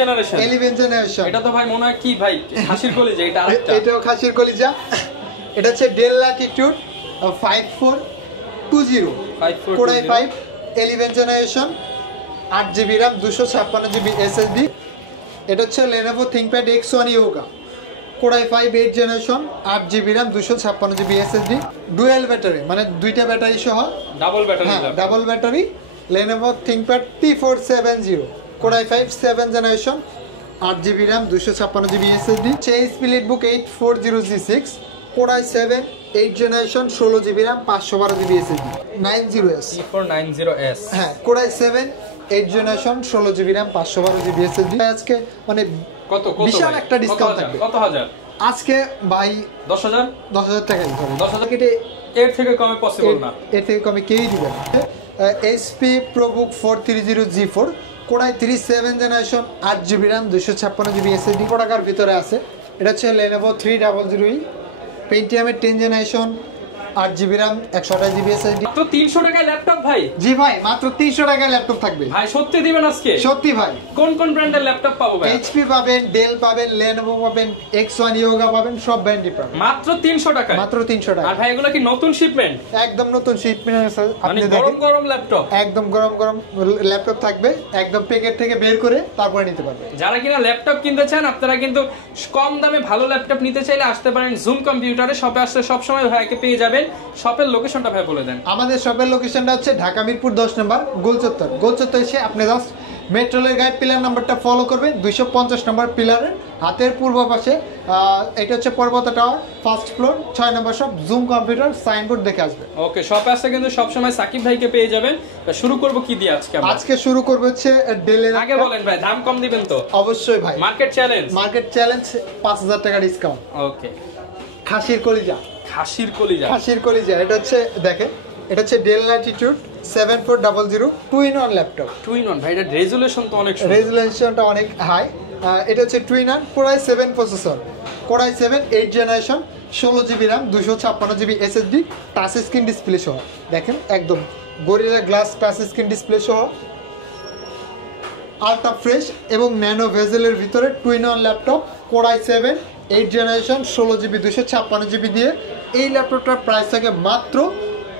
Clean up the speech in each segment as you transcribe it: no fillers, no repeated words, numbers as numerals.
Generation 11 generation. এটা তো ভাই মনে হয় কি ভাই খাসির কলিজা, এটা আরেকটা। এটাও খাসির কলিজা। এটা হচ্ছে del Latitude 5420 core i 5 11 generation 8GB RAM 256GB SSD। এটা হচ্ছে Lenovo ThinkPad X1 Yoga core i 5 8 generation 8GB RAM 256GB SSD, dual battery মানে দুইটা ব্যাটারি সহ ডাবল ব্যাটারি। হ্যাঁ double battery. Lenovo ThinkPad T470 core i 5 7 generation 8GB RAM 256GB SSD। HP Leadbook 840G6 core i 7 8 generation 16GB RAM 512GB SSD 90S T490S। হ্যাঁ core i 7 8 generation 16GB RAM 512GB SSD। আজকে মানে কত বিশাল একটা discount থাকবে। কত হাজার আজকে ভাই 10,000 টাকা দিতে হবে। 10,000 কেটে এর থেকে কমে পসিবল না, এর থেকে কমে কেউই দিবে না। HP ProBook 430G4 core i 3 7 generation 8GB RAM 256GB SSD টাকার ভিতরে আছে। এটা হচ্ছে Lenovo 300E Pentium 10 generation 8GB RAM 128GB SSD। তো 300 টাকায় ল্যাপটপ ভাই? জি ভাই মাত্র 300 টাকায় ল্যাপটপ থাকবে ভাই। সত্যি দিবেন আজকে? সত্যি ভাই। কোন কোন ব্র্যান্ডের ল্যাপটপ পাবো ভাই? HP পাবেন, Dell পাবেন, Lenovo পাবেন, X1 Yoga পাবেন, সব ব্র্যান্ডই পাবেন মাত্র 300 টাকায়। মাত্র 300 টাকা। আর ভাই এগুলো কি নতুন শিপমেন্ট? একদম নতুন শিপমেন্ট আছে। মানে আপনি গরম দেখেন গরম ল্যাপটপ, একদম গরম গরম ল্যাপটপ থাকবে, একদম প্যাকেট থেকে বের করে তারপরে নিতে পারবে। যারা কিনা ল্যাপটপ কিনতে চান, আপনারা কিন্তু কম দামে ভালো ল্যাপটপ নিতে চাইলে আসতে পারেন জুম কম্পিউটারে। শপে আসলে সব সময় ভাইকে পেয়ে যাবেন। শপের লোকেশনটা ভাই বলে দেন। আমাদের শপের লোকেশনটা হচ্ছে ঢাকা মিরপুর 10 নম্বর গোলচত্বর এসে আপনি just metro rail guide pillar নাম্বারটা ফলো করবেন। 250 নম্বর পিলারের হাতের পূর্ব পাশে এটা হচ্ছে পর্বত টাওয়ার, ফার্স্ট ফ্লোর, 6 নম্বর শপ, জুম কম্পিউটার সাইনবোর্ড দেখে আসবে। ওকে, শপে আসলে কিন্তু সব সময় সাকিব ভাইকে পেয়ে যাবেন। শুরু করব কি দিয়ে আজকে আমরা? আজকে শুরু করব হচ্ছে ডেলের। আগে বলেন ভাই, দাম কম দিবেন তো? অবশ্যই ভাই। মার্কেট চ্যালেঞ্জ 5000 টাকা ডিসকাউন্ট। ওকে, খাসির কলিজা। এটা হচ্ছে দেখেন, এটা হচ্ছে del Latitude 7400 2-in-1 laptop. 2-in-1 ভাই, এটা রেজুলেশন তো অনেক সুন্দর। রেজুলেশনটা অনেক হাই। এটা হচ্ছে 2-in-1 core i 7 processor, core i 7 8 generation 16GB RAM 256GB SSD, touch screen display সহ। দেখেন একদম gorilla glass touch screen display সহ, আলট্রা ফ্রেশ এবং ন্যানো ভেজেলের ভিতরে 2-in-1 laptop, core i 7 8 generation 16GB 256GB দিয়ে এই ল্যাপটপটার প্রাইস থাকে মাত্র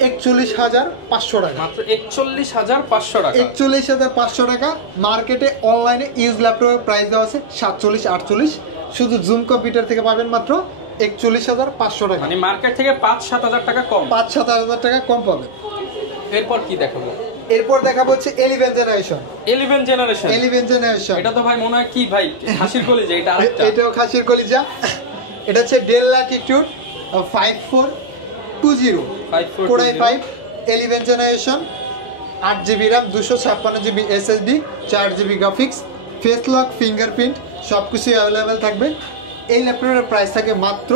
41,500 টাকা। মাত্র 41,500 টাকা। 41,500 টাকা। মার্কেটে অনলাইনে ইউজ ল্যাপটপের প্রাইস দেওয়া আছে 47-48, শুধু জুম কম্পিউটার থেকে পাবেন মাত্র 41,500 টাকা। মানে মার্কেট থেকে 5-7 হাজার টাকা কম। 5-7 হাজার টাকা কম পাবেন। এরপর কি দেখাবো? এরপর দেখাবো হচ্ছে 11 জেনারেশন। 11 জেনারেশন। এটা তো ভাই মনে হয় কি ভাই খাসির কলিজা, এটা আরেকটা। এটাও খাসির কলিজা। এটা হচ্ছে del Latitude 5420 core i 5 11 generation 8GB RAM 256GB SSD, 4GB graphics, face lock, fingerprint সবকিছু অ্যাভেলেবেল থাকবে। এই ল্যাপটপের প্রাইস থাকে মাত্র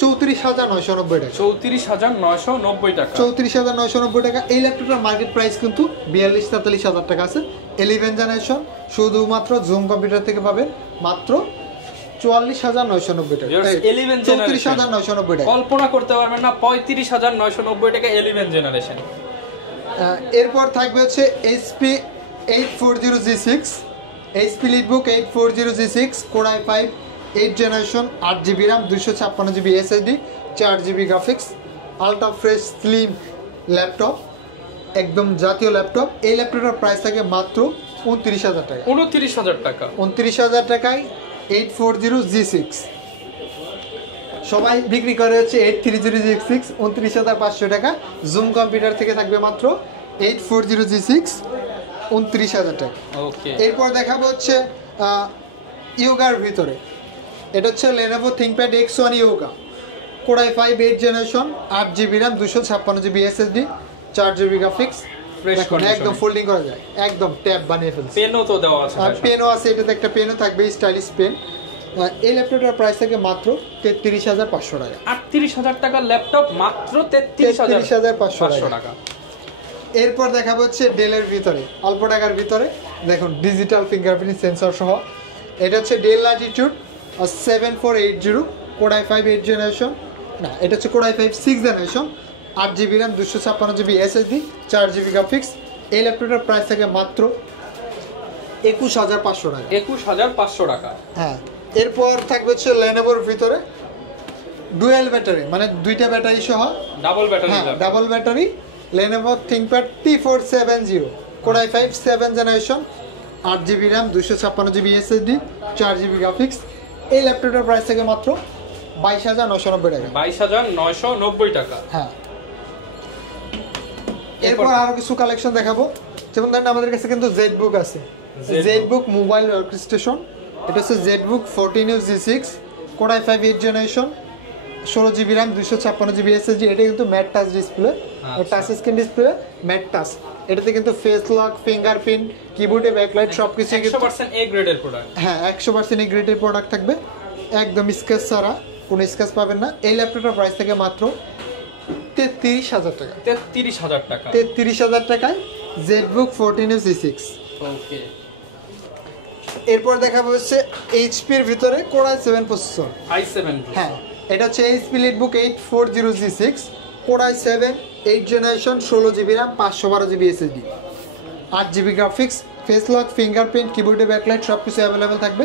34,990 টাকা। 34,990 টাকা। 34,990 টাকা। এই ল্যাপটপটার মার্কেট প্রাইস কিন্তু 42-43 হাজার টাকা আছে। 11 জেনারেশন শুধুমাত্র জুম কম্পিউটার থেকে পাবেন মাত্র 44,990 টাকা। 34,990 টাকা। কল্পনা করতে পারবেন না, 35,990 টাকা 11 জেনারেশন। এরপর থাকবে হচ্ছে HP 840G6, HP Leadbook 840G6 core i 5 8 generation 8GB RAM 256GB SSD, 4GB graphics, ultra fresh slim laptop, একদম জাতীয় ল্যাপটপ। এই ল্যাপটপটার প্রাইস থাকে মাত্র 29,000 টাকা। 29,000 টাকা। 29,000 টাকায় 840G6 সবাই বিক্রি করে হচ্ছে 830G6 29,500 টাকা। জুম কম্পিউটার থেকে থাকবে মাত্র 840G6 29,000 টাকা। ওকে, এরপর দেখাবো হচ্ছে ইয়োগার ভিতরে। এটা হচ্ছে Lenovo ThinkPad X1 Yoga core i 5 8 generation 8GB RAM 256GB SSD, 4GB graphics, একদম ফোল্ডিং করা যায়, একদম ট্যাব বানিয়ে ফেলছে। পেনও তো দেওয়া আছে। আর পেনও আছে, এটাতে একটা পেনও থাকবে, স্টাইলিশ পেন। এই ল্যাপটপটার প্রাইস থাকে মাত্র 33,500 টাকা। 38,000 টাকার ল্যাপটপ মাত্র 33,500 টাকা। এরপর দেখাবো হচ্ছে ডেলের ভিতরে অল্প টাকার ভিতরে, দেখুন ডিজিটাল ফিঙ্গারপ্রিন্ট সেন্সর সহ। এটা হচ্ছে ডেল ল্যাটিটিউড 7480 কোরাই 5 8 জেনারেশন, না এটা হচ্ছে core i 5 6 generation 8GB RAM 256GB SSD, 4GB graphics. এই ল্যাপটপটার প্রাইস থাকে মাত্র 21,500 টাকা। 21,500 টাকা। হ্যাঁ, এরপর থাকবে হচ্ছে লেনোভোর ভিতরে ডুয়েল ব্যাটারি, মানে দুইটা ব্যাটারি সহ ডাবল ব্যাটারি। হ্যাঁ, double battery Lenovo ThinkPad T470 Core i5 7 generation, 8GB RAM, 256GB SSD, 4GB graphics. এই ল্যাপটপটার প্রাইস থেকে মাত্র 22,990 টাকা। 22,990 টাকা। হ্যাঁ, এরপর আরো কিছু কালেকশন দেখাবো। যেমন ধরেন আমাদের কাছে কিন্তু জেডবুক আছে, জেডবুক মোবাইল ওয়ার্কস্টেশন। এটা হচ্ছে ZBook 14U G6 Core i5 8 generation, 16GB RAM, 256GB SSD। এটা কিন্তু mat touch display, touch screen display, mat touch. এটাতে কিন্তু ফেস লক, ফিঙ্গারপ্রিন্ট, কিবোর্ডে ব্যাকলাইট সবকিছু 100% এ গ্রেডের প্রোডাক্ট। হ্যাঁ, 100% এ গ্রেডের প্রোডাক্ট থাকবে, একদম স্ক্র্যাচ ছাড়া, কোনো স্ক্র্যাচ পাবেন না। এই ল্যাপটপটার প্রাইস থেকে মাত্র 33,000 টাকা। 33,000 টাকা। 33,000 টাকায় জেডবুক 14U G6। ওকে, এরপর দেখাবো হচ্ছে এইচপির ভিতরে Core i7 প্রসেসর। i7। হ্যাঁ, এটা হচ্ছে HP EliteBook 840 G6 Core i7 8 generation, 16GB RAM, 512GB SSD, 8GB graphics, face lock, fingerprint, কিবোর্ডে ব্যাকলাইট সবকিছু অ্যাভেলেবেল থাকবে।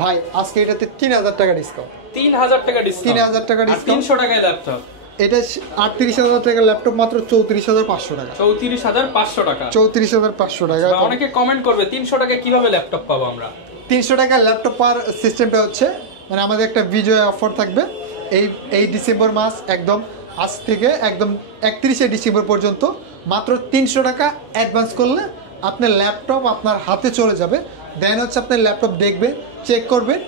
ভাই আজকে এটাতে 3,000 টাকা ডিসকাউন্ট। 3,000 টাকা ডিসকাউন্ট। 3,000 টাকা ডিসকাউন্ট। 300 টাকায় ল্যাপটপ। এটা 38,000 টাকার ল্যাপটপ মাত্র 34,500 টাকা। 34,500 টাকা। 34,500 টাকা। অনেকে কমেন্ট করবে 300 টাকায় কিভাবে ল্যাপটপ পাবো আমরা। 300 টাকার ল্যাপটপ পাওয়ার সিস্টেমটা হচ্ছে, মানে আমাদের একটা বিজয় অফার থাকবে এই ডিসেম্বর মাস, একদম আজ থেকে একদম 31শে ডিসেম্বর পর্যন্ত। মাত্র 300 টাকা অ্যাডভান্স করলে আপনার ল্যাপটপ আপনার হাতে চলে যাবে। দেন হচ্ছে আপনার ল্যাপটপ দেখবেন, চেক করবেন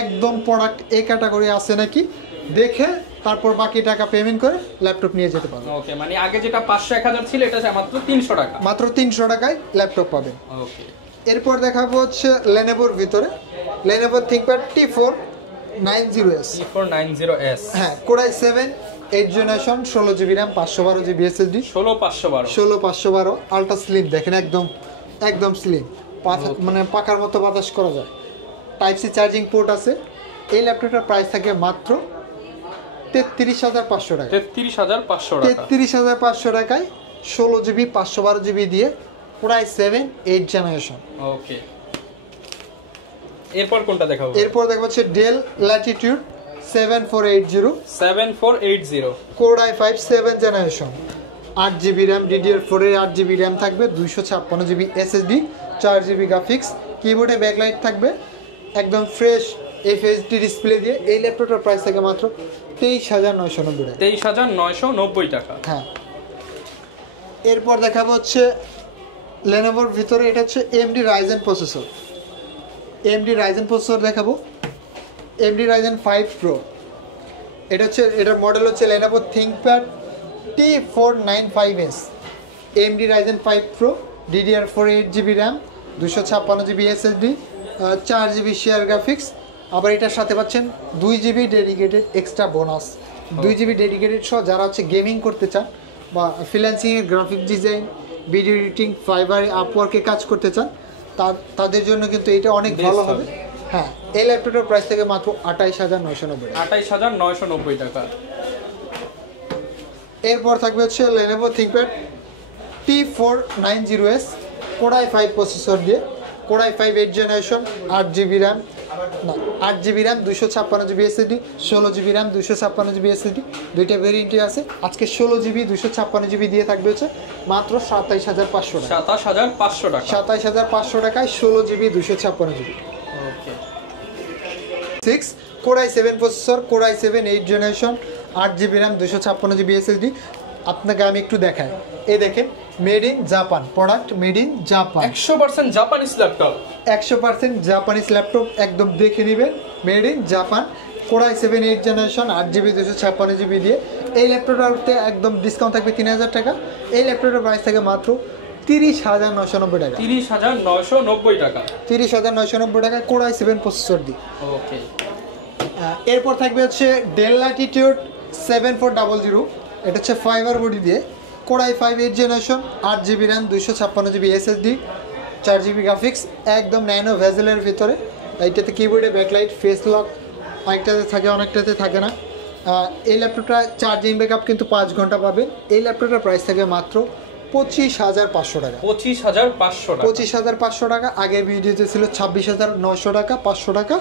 একদম প্রোডাক্ট এ ক্যাটাগরি আছে নাকি, দেখে তারপর বাকি টাকা পেমেন্ট করে ল্যাপটপ নিয়ে যেতে পারবেন। ওকে, মানে আগে যেটা 500-1000 ছিল এটা মাত্র 300 টাকা। মাত্র 300 টাকায় ল্যাপটপ পাবেন। ওকে, এরপর দেখাবো হচ্ছে লেনোভোর ভিতরে লেনোভো থিংকপ্যাড T490S। T490S। হ্যাঁ, Core i7 8 generation, 16GB RAM, 512GB SSD, 16512 ultra slim. দেখেন একদম স্লিম, মানে পাকার মতো বাতাস করা যায়। টাইপ সি চার্জিং পোর্ট আছে। এই ল্যাপটপটার প্রাইস থাকে মাত্র 33,500 টাকা। 33,500 টাকা। 33,500 টাকায় 16GB 512GB দিয়ে Core i7 8 জেনারেশন। ওকে, এরপর কোনটা দেখাবো? এরপর দেখবো হচ্ছে del Latitude 7480 Core i5 7 generation, 8GB RAM, DDR4 এর 8GB RAM থাকবে, 256GB SSD, 4GB গ্রাফিক্স, কিবোর্ডে ব্যাকলাইট থাকবে, একদম ফ্রেশ FHD ডিসপ্লে দিয়ে। এই ল্যাপটপটার প্রাইস থাকে মাত্র 23,990 টাকা। 23,990 টাকা। হ্যাঁ, এরপর দেখাবো হচ্ছে লেনোভোর ভিতরে, এটা হচ্ছে AMD Ryzen processor. AMD Ryzen processor দেখাবো, AMD Ryzen 5 Pro। এটার মডেল হচ্ছে Lenovo ThinkPad T495S। AMD Ryzen 5 Pro, DDR4 8GB RAM, 256GB SSD, 4GB share graphics. আবার এটার সাথে পাচ্ছেন 2GB dedicated extra bonus. 2GB dedicated সহ যারা হচ্ছে গেমিং করতে চান বা ফ্রিল্যান্সিংয়ের গ্রাফিক ডিজাইন, ভিডিও এডিটিং, ফাইবারে, আপওয়ার্কে কাজ করতে চান, তাদের জন্য কিন্তু এটা অনেক ভালো হবে। হ্যাঁ, এই ল্যাপটপের প্রাইস থেকে মাত্র 28,990 টাকা। 28,990 টাকা। এরপর থাকবে হচ্ছে Lenovo ThinkPad T490S Core i5 processor দিয়ে, Core i5 8 generation, 8GB RAM, 256GB SSD, 16GB RAM, 256GB SSD, দুইটা ভেরিয়েন্টই আছে। আজকে 16GB 256GB দিয়ে থাকবে হচ্ছে মাত্র 27,500 টাকা। 27,500 টাকা। 27,500 টাকায় 16GB 256GB। ওকে, 6 Core i7 processor, Core i7 8 generation, 8GB RAM, 256GB SSD। আপনাকে আমি একটু দেখাই, এই দেখেন made in Japan product, made in Japan, 100% Japanese laptop. 100% Japanese laptop, একদম দেখে নেবেন made in Japan. Core i7 8 generation, 8GB 256GB দিয়ে। এই ল্যাপটপটাতে একদম ডিসকাউন্ট থাকবে 3,000 টাকা। এই ল্যাপটপটার প্রাইস থাকে মাত্র 30,990 টাকা। 30,990 টাকা। 30,990 টাকা Core i7 প্রসেসর দিয়ে। ওকে, এরপর থাকবে হচ্ছে ডেল ল্যাটিটিউড 7400। এটা হচ্ছে ফাইবার বডি দিয়ে, Core i5 8 generation, 8GB RAM, 256GB SSD, 4GB graphics, একদম ন্যানো ভেজেলের ভিতরে। এইটাতে কিবোর্ডে ব্যাকলাইট, ফেস লক, অনেকটাতে থাকে অনেকটাতে থাকে না। এই ল্যাপটপটা চার্জিং ব্যাকআপ কিন্তু 5 ঘন্টা পাবেন। এই ল্যাপটপটার প্রাইস থাকে মাত্র 25,500 টাকা। 25,500 টাকা। 25,500 টাকা। আগের ভিডিওতে ছিল 26,900 টাকা, 500 টাকা।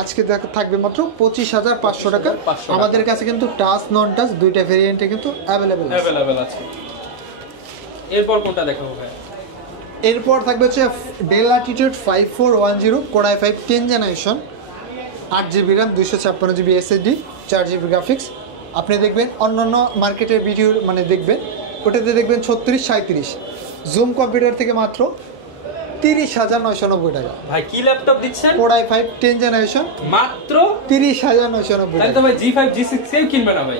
আজকে থাকবে মাত্র 25,500 টাকা। আমাদের কাছে কিন্তু টাচ নন টাচ দুইটা ভেরিয়েন্টে কিন্তু অ্যাভেলেবেল আছে। এরপর কোনটা দেখাবো ভাই? এরপর থাকবে হচ্ছে del Latitude 5410 core i5 10 generation, 8GB RAM, 256GB SSD, 4GB graphics. আপনি দেখবেন অন্যান্য মার্কেটের ভিডিও মানে দেখবেন ওটাতে দেখবেন 36-37, জুম কম্পিউটার থেকে মাত্র 30,990 টাকা। ভাই কি ল্যাপটপ দিচ্ছেন? কোর i5 10 জেনারেশন মাত্র 30,990 তাহলে টাকা। তো ভাই G5 G6 কেউ কিনবে না ভাই।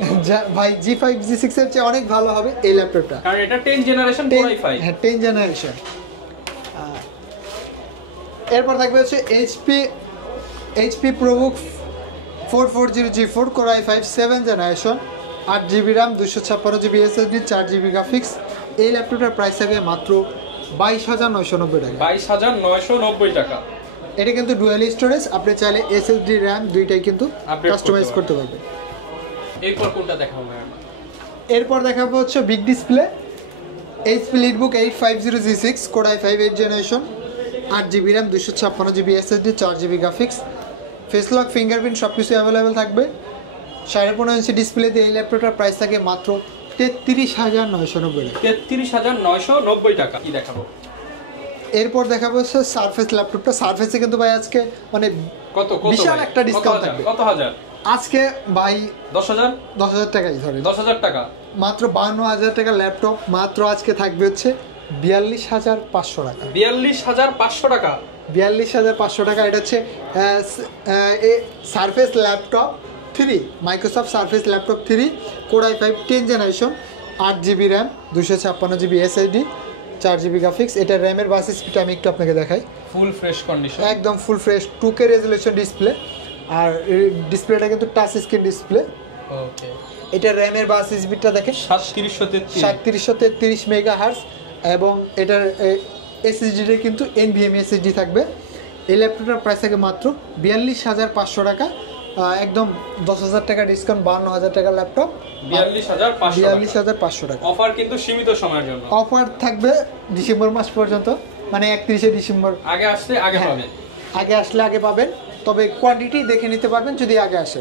ভাই G5 G6 এর চেয়ে অনেক ভালো হবে এই ল্যাপটপটা, কারণ এটা 10 জেনারেশন কোর i5। হ্যাঁ 10 জেনারেশন। এরপর থাকবে হচ্ছে HP ProBook 440G4 core i5 7 generation, 8GB RAM, 256GB SSD, 4GB graphics. এই ল্যাপটপটার প্রাইস থাকবে মাত্র 22,990 টাকা। 22,990 টাকা। এটা কিন্তু ডুয়াল স্টোরেজ, আপনি চাইলে SSD RAM দুইটাই কিন্তু কাস্টমাইজ করতে পারবেন। এরপর কোনটা দেখাবো ভাই? এরপর দেখাবো হচ্ছে big display HP Leadbook 850G6 core i5 8 generation, 8GB RAM, 256GB SSD, 4GB graphics. Face lock, fingerprint সব কিছু অ্যাভেলেবেল থাকবে। 15.5 ইঞ্চি ডিসপ্লেতে এই ল্যাপটপটার প্রাইস থাকে মাত্র 33,990 টাকা। 33,990 টাকা। কি দেখাবো? এরপর দেখাবো হচ্ছে সারফেস ল্যাপটপটা। সারফেসে কিন্তু ভাই আজকে মানে কত বিশাল একটা ডিসকাউন্ট থাকবে। কত হাজার? আজকে ভাই 10,000 টাকাই ধরে, 10,000 টাকা মাত্র 52,000 টাকা ল্যাপটপ মাত্র আজকে থাকবে হচ্ছে 42,500 টাকা। 42,500 টাকা। 42,500 টাকা। এটা হচ্ছে surface laptop 3, Microsoft surface laptop 3 core i5 10 generation, 8GB RAM, 256GB SSD, 4GB graphics. এটা র্যামের বাস স্পিড আমি একটু আপনাকে দেখাই। ফুল ফ্রেশ কন্ডিশন, একদম full fresh 2K resolution display. আর ডিসপ্লেটা কিন্তু টাচ স্ক্রিন ডিসপ্লে। ওকে। এটা র্যামের বাস স্পিডটা দেখেন 3733 মেগাহার্টজ এবং এটার এসএসডিটা কিন্তু NVMe SSD থাকবে। এই ল্যাপটপটার প্রাইস থাকে মাত্র 42,500 টাকা। একদম 10,000 টাকা ডিসকাউন্ট, 52,000 টাকার ল্যাপটপ 42,500 টাকা। অফার কিন্তু সীমিত সময়ের জন্য। অফার থাকবে ডিসেম্বর মাস পর্যন্ত, মানে 31শে ডিসেম্বর। আগে আসলে আগে পাবেন। আগে আসলে আগে পাবেন, তবে কোয়ান্টিটি দেখে নিতে পারবেন যদি আগে আসে।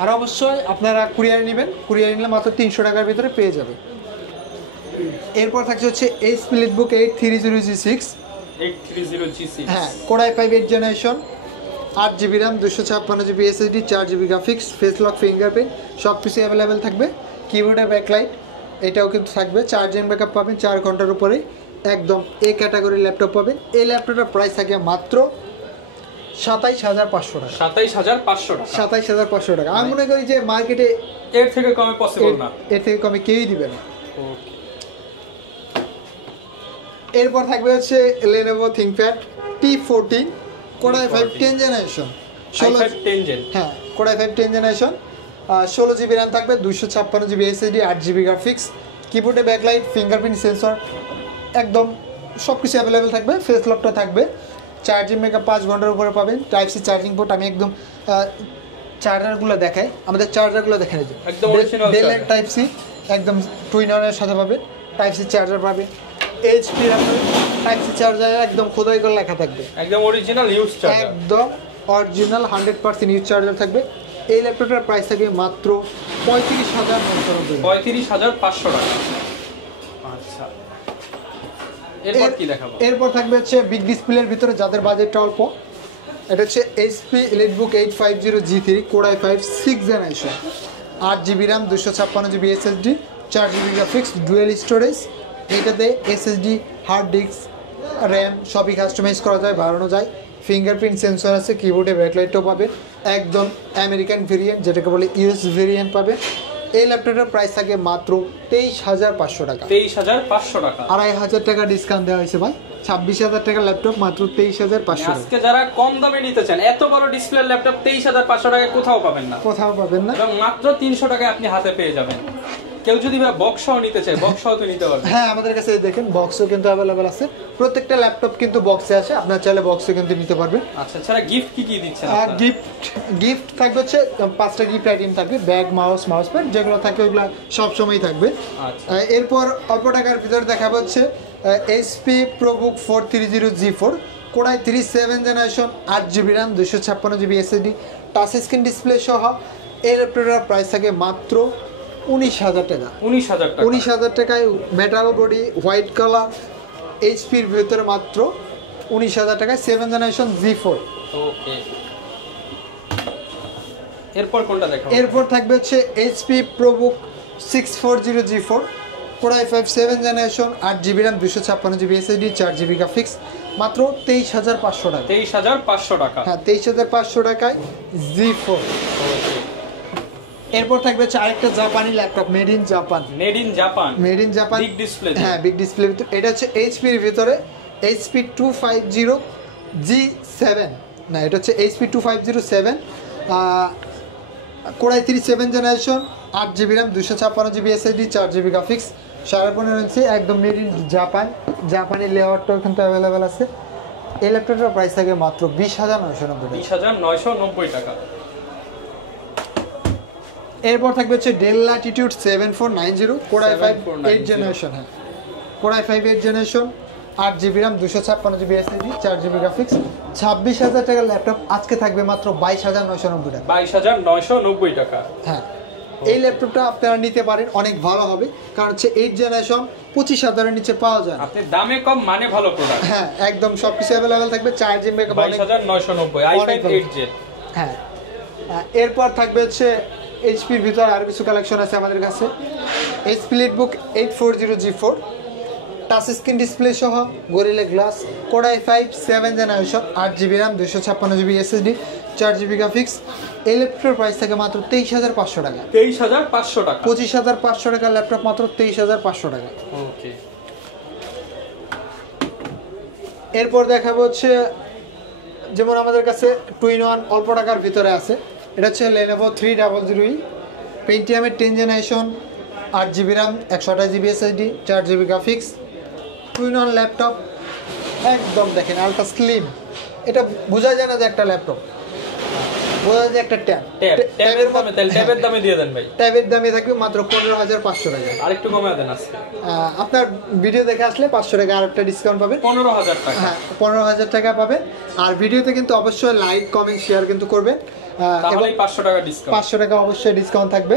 আর অবশ্যই আপনারা কুরিয়ার নেবেন, কুরিয়ার নিলে মাত্র 300 টাকার ভিতরে পেয়ে যাবে। এরপর থাকছে হচ্ছে HP Leadbook 830G6, হ্যাঁ core i5 8 generation, 8GB RAM, 256GB SSD, 4GB graphics. Face lock, fingerprint সব কিছু অ্যাভেলেবেল থাকবে। কিবোর্ডের ব্যাকলাইট এটাও কিন্তু থাকবে। চার্জিং ব্যাকআপ পাবেন 4 ঘন্টার উপরে। একদম এ ক্যাটাগরির ল্যাপটপ পাবেন। এই ল্যাপটপটার প্রাইস থাকে মাত্র 27,500 টাকা। 27,500 টাকা। 27,500 টাকা। আমি মনে করি যে মার্কেটে এর থেকে কমে পসিবল না, এর থেকে কমে কেউই দিবে না। এরপর থাকবে হচ্ছে Lenovo ThinkPad T14 core i5 10 generation, 10 হ্যাঁ core i5 10 generation, 16GB RAM থাকবে, 256GB SSD, 8GB গ্রাফিক্স। কিবোর্ডে ব্যাকলাইট, ফিঙ্গারপ্রিন্ট সেন্সর একদম সব কিছু অ্যাভেলেবেল থাকবে। ফেস লকটা থাকবে। চার্জিং ব্যাকআপ 5 ঘন্টার উপরে পাবেন। Type C charging port. আমি একদম চার্জারগুলো দেখাই, আমাদের চার্জারগুলো দেখাই একদম অরিজিনাল ডেলের টাইপ সি, একদম টুইনারের সাথে পাবে। টাইপ সি চার্জার পাবে। HP টাইপ সি চার্জার একদম খোদাই করে লেখা থাকবে, একদম অরিজিনাল ইউজ চার্জার, একদম অরিজিনাল 100% ইউজ চার্জার থাকবে। এই ল্যাপটপটার প্রাইস থাকবে মাত্র 35,500 টাকা। আচ্ছা, এরপর কি দেখাবো? এরপর থাকবে হচ্ছে বিগ ডিসপ্লের ভিতরে যাদের বাজেটটা অল্প, এটা হচ্ছে HP Leadbook 850G3 core i5 6 generation, 8GB RAM, 256GB SSD, 4GB graphics, dual storage. এটাতে SSD, হার্ড ডিস্ক, র্যাম সবই কাস্টমাইজ করা যায়, বাড়ানো যায়। ফিঙ্গারপ্রিন্ট সেন্সর আছে, কিবোর্ডে ব্যাকলাইটও পাবে। একদম আমেরিকান ভেরিয়েন্ট, যেটাকে বলে US ভেরিয়েন্ট পাবে। এই ল্যাপটপটার প্রাইস থাকে মাত্র 23,500 টাকা। 23,500 টাকা। 2,500 টাকা ডিসকাউন্ট দেওয়া হয়েছে ভাই। 26,000 টাকার ল্যাপটপ মাত্র 23,500 টাকা। আজকে যারা কম দামে নিতে চান, এত বড় ডিসপ্লে ল্যাপটপ 23,500 টাকায় কোথাও পাবেন না, কোথাও পাবেন না, এবং মাত্র 300 টাকায় আপনি হাতে পেয়ে যাবেন। কেউ যদি বক্স সহ নিতে চায় বক্স সহ তো নিতে পারবে। হ্যাঁ, আমাদের কাছে দেখেন বক্সও কিন্তু অ্যাভেলেবেল আছে, প্রত্যেকটা ল্যাপটপ কিন্তু বক্সে আছে, আপনার চাইলে বক্সে কিন্তু নিতে পারবেন। আচ্ছা, ছাড়া গিফট কি দিচ্ছেন? গিফট থাকবে হচ্ছে 5টা গিফট আইটেম থাকবে, ব্যাগ, মাউস প্যাড যেগুলো থাকে ওগুলো সব সময় থাকবে। এরপর অল্প টাকার ভিতরে দেখাবো হচ্ছে HP ProBook 430G4 core i 3 7 generation 8GB RAM 256GB SSD touch screen display সহ এই ল্যাপটপটার প্রাইস থাকে মাত্র 19,000 টাকা। 19,000 টাকায় মেটাল বডি হোয়াইট কালার এইচপির ভিতরে মাত্র 19,000 টাকায় 7 জেনারেশন G4। ওকে, এরপর কোনটা দেখাবো? এরপর থাকবে হচ্ছে HP ProBook 640G4 core i 5 7 generation 8GB RAM 256GB SSD 4GB graphics মাত্র 23,500 টাকা। 23,500 টাকা। হ্যাঁ, 23,500 টাকায় G4। এরপর থাকবে হচ্ছে আরেকটা জাপানি laptop made in Japan. Big display. হ্যাঁ, বিগ ডিসপ্লে। এটা হচ্ছে এইচপির ভিতরে এইচপি 250G7 না, এটা হচ্ছে HP 250 core i 3 7 generation 8GB RAM 256GB SSD 4GB graphics 15.5 ইঞ্চি একদম মেড ইন জাপান। জাপানি লেআউটটাও কিন্তু অ্যাভেলেবেল আছে। এই ল্যাপটপটার প্রাইস থাকে মাত্র 20,990 টাকা। এরপর থাকবে হচ্ছে ডেল ল্যাটিটিউড 7490 কোরাই 5 8 জেনারেশন। হ্যাঁ, core i 5 8 generation 8GB RAM 256GB SSD 4GB graphics 26,000 টাকার ল্যাপটপ আজকে থাকবে মাত্র 22,990 টাকা। 22,990 টাকা। হ্যাঁ, এই ল্যাপটপটা আপনারা নিতে পারেন, অনেক ভালো হবে, কারণ হচ্ছে 8 জেনারেশন 25,000 এর নিচে পাওয়া যায়। আপনি দামে কম মানে ভালো প্রোডাক্ট। হ্যাঁ, একদম সবকিছু अवेलेबल থাকবে, চার্জিং ব্যাকআপ 22,990 i5 8J। হ্যাঁ, এরপর থাকবে হচ্ছে এইচপির ভিতরে আরো কিছু কালেকশন আছে আমাদের কাছে। HP EliteBook 840G4 touch screen display সহ gorilla glass core i 5 7 generation 8GB RAM 256GB SSD 4GB graphics এই ল্যাপটপের প্রাইস থাকে মাত্র 23,500 টাকা। 23,500 টাকা। 25,500 টাকার ল্যাপটপ মাত্র 23,500 টাকা। ওকে, এরপর দেখাবো হচ্ছে যেমন আমাদের কাছে 2-in-1 অল্প টাকার ভিতরে আছে। এটা হচ্ছে Lenovo 300E পেন্টিয়ামের 10 generation 8GB RAM 128GB SSD 4GB graphics 2-in-1 laptop একদম দেখেন আলট্রা স্লিম। এটা বোঝা যায় না যে একটা ল্যাপটপ, বোঝা যায় একটা ট্যাব। ট্যাবের দামে দিয়ে দেন ভাই। ট্যাবের দামে থাকবে মাত্র 15,500 টাকা। আরেকটু কমে দেন আজকে। আপনার ভিডিও দেখে আসলে 500 টাকা আরেকটা ডিসকাউন্ট পাবেন। 15,000 টাকা। হ্যাঁ, 15,000 টাকা পাবেন। আর ভিডিওতে কিন্তু অবশ্যই লাইক কমেন্ট শেয়ার কিন্তু করবেন, তাহলেই 500 টাকা ডিসকাউন্ট। 500 টাকা অবশ্যই ডিসকাউন্ট থাকবে।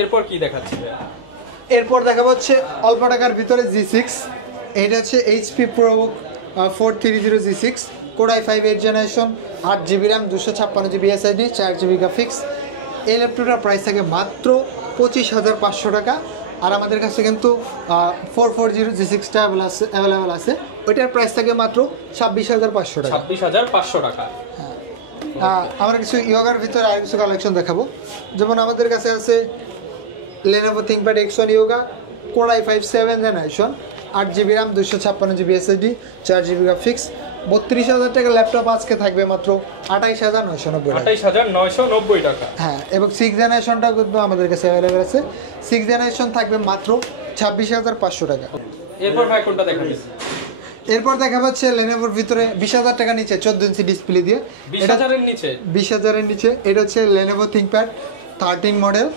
এরপর কি দেখাচ্ছি? এরপর দেখাবো হচ্ছে অল্প টাকার ভিতরে G6। এটা হচ্ছে HP ProBook 430G6 core i 5 8 generation 8GB RAM 256GB SSD 4GB graphics এই ল্যাপটপটার প্রাইস থাকে মাত্র 25,500 টাকা। আর আমাদের কাছে কিন্তু 440G6টা অ্যাভেলেবেল আছে, ওইটার প্রাইস থাকে মাত্র 26,500 টাকা। 26,500 টাকা। আমরা কিছু ইয়োগার ভিতরে আর কিছু কালেকশন দেখাবো। যেমন আমাদের কাছে আছে Lenovo ThinkPad X1 Yoga core i 5 7 generation 8GB RAM 256GB SSD 4GB graphics 32,000 টাকা ল্যাপটপ আজকে থাকবে মাত্র 28,990 টাকা। 28,990 টাকা। হ্যাঁ, এবং 6 জেনারেশনটা কিন্তু আমাদের কাছে অ্যাভেলেবেল আছে। 6 জেনারেশন থাকবে মাত্র 26,500 টাকা। এরপর ভাই কোনটা দেখাবেন? এরপর দেখা যাচ্ছে Lenovoর ভিতরে 20,000 টাকা নিচে 14 ইঞ্চি ডিসপ্লে দিয়ে। 20,000 এর নিচে? 20,000 এর নিচে। এটা হচ্ছে Lenovo ThinkPad 13 model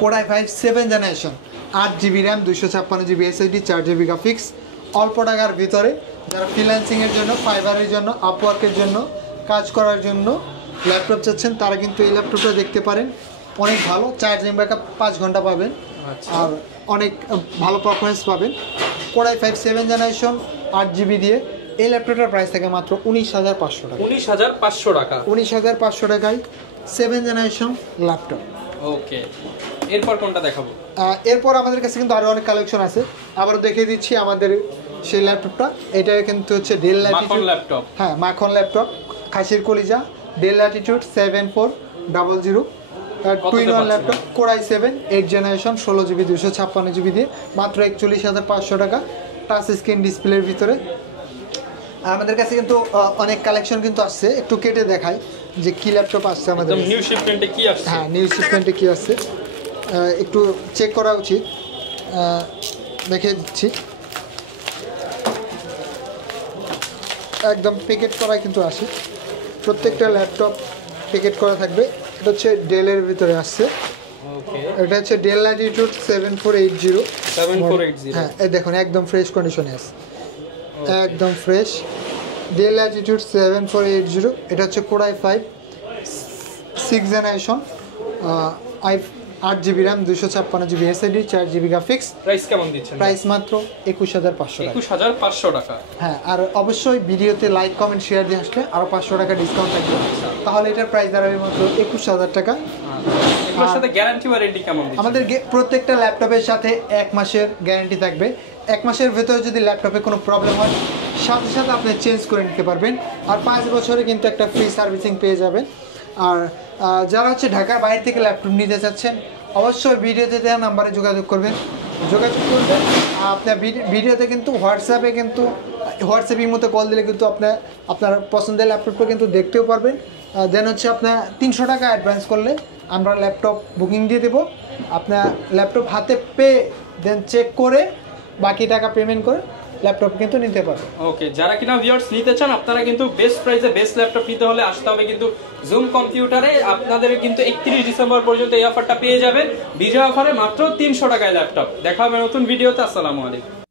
core i 5 7 generation 8GB RAM 256GB SSD 4GB graphics অল্প টাকার ভিতরে যারা ফ্রিল্যান্সিংয়ের জন্য, ফাইবারের জন্য, আপওয়ার্কের জন্য কাজ করার জন্য ল্যাপটপ চাচ্ছেন তারা কিন্তু এই ল্যাপটপটা দেখতে পারেন। অনেক ভালো, চার্জিং ব্যাকআপ 5 ঘন্টা পাবেন আর অনেক ভালো পারফরমেন্স পাবেন। কোরাই 5 7 জেনারেশন 8GB দিয়ে এই ল্যাপটপটার প্রাইস থাকে মাত্র 19,500 টাকা। 19,500 টাকা। 19,500 টাকায় 7 জেনারেশন ল্যাপটপ। ওকে, এরপর কোনটা দেখাবো? এরপর আমাদের কাছে কিন্তু আরো অনেক কালেকশন আছে, আবার দেখিয়ে দিচ্ছি আমাদের সেই ল্যাপটপটা। এটা কিন্তু হচ্ছে ডেল ল্যাটিটিউড ল্যাপটপ। হ্যাঁ, মাখন ল্যাপটপ, খাসির কলিজা, del Latitude 7400 2-in-1 laptop core i 7 8 generation 16GB 256GB দিয়ে মাত্র 41,500 টাকা। টাচ স্ক্রিন ডিসপ্লের ভিতরে আমাদের কাছে কিন্তু অনেক কালেকশন কিন্তু আসছে, একটু কেটে দেখাই। যে কি ল্যাপটপ আসছে আমাদের। একদম নিউ শিপমেন্টে কি আসছে? হ্যাঁ, নিউ শিপমেন্টে কি আসছে একটু চেক করা উচিত, দেখিয়ে দিচ্ছি। একদম প্যাকেট করা কিন্তু আসে, প্রত্যেকটা ল্যাপটপ প্যাকেট করা থাকবে। এটা হচ্ছে ডেলের ভিতরে আসছে। ওকে, এটা হচ্ছে ডেল ল্যাটিটিউড 7480। 7480 হ্যাঁ, এই দেখুন একদম ফ্রেশ কন্ডিশনে আছে, একদম ফ্রেশ। Del Latitude 7480। এটা হচ্ছে core i5 6th generation, 8GB RAM, 256GB SSD, 4GB graphics. Price কেমন দিচ্ছেন? প্রাইস মাত্র 21500 টাকা। 21500 টাকা। হ্যাঁ, আর অবশ্যই ভিডিওতে লাইক কমেন্ট শেয়ার দিয়ে আসলে আরও 500 টাকা ডিসকাউন্ট থাকবে, তাহলে এটার প্রাইস দাঁড়াবে মাত্র 21000 টাকা। এর সাথে গ্যারান্টি ওয়ারেন্টি কেমন দিচ্ছেন? আমাদের প্রত্যেকটা ল্যাপটপের সাথে 1 মাসের গ্যারান্টি থাকবে। 1 মাসের ভেতরে যদি ল্যাপটপে কোনো প্রবলেম হয় সাথে সাথে আপনি চেঞ্জ করে নিতে পারবেন, আর 5 বছরে কিন্তু একটা ফ্রি সার্ভিসিং পেয়ে যাবেন। আর যারা হচ্ছে ঢাকার বাইরে থেকে ল্যাপটপ নিতে চাচ্ছেন অবশ্যই ভিডিওতে দেওয়া নাম্বারে যোগাযোগ করবেন। আপনার ভিডিওতে কিন্তু হোয়াটসঅ্যাপের মতো কল দিলে কিন্তু আপনার পছন্দের ল্যাপটপটা কিন্তু দেখতেও পারবেন। দেন হচ্ছে আপনার 300 টাকা অ্যাডভান্স করলে আমরা ল্যাপটপ বুকিং দিয়ে দেবো। আপনার ল্যাপটপ হাতে পেয়ে দেন চেক করে বাকি টাকা পেমেন্ট করে ল্যাপটপ কিন্তু নিতে পারবেন। ওকে, যারা কিনা ভিউয়ার্স নিতে চান আপনারা কিন্তু বেস্ট প্রাইসে বেস্ট ল্যাপটপ নিতে হলে আসতে হবে কিন্তু জুম কম্পিউটারে। আপনাদের কিন্তু 31 ডিসেম্বর পর্যন্ত এই অফারটা পেয়ে যাবেন, বিজয় অফারে মাত্র 300 টাকায় ল্যাপটপ। দেখা হবে নতুন ভিডিওতে। আসসালামু আলাইকুম।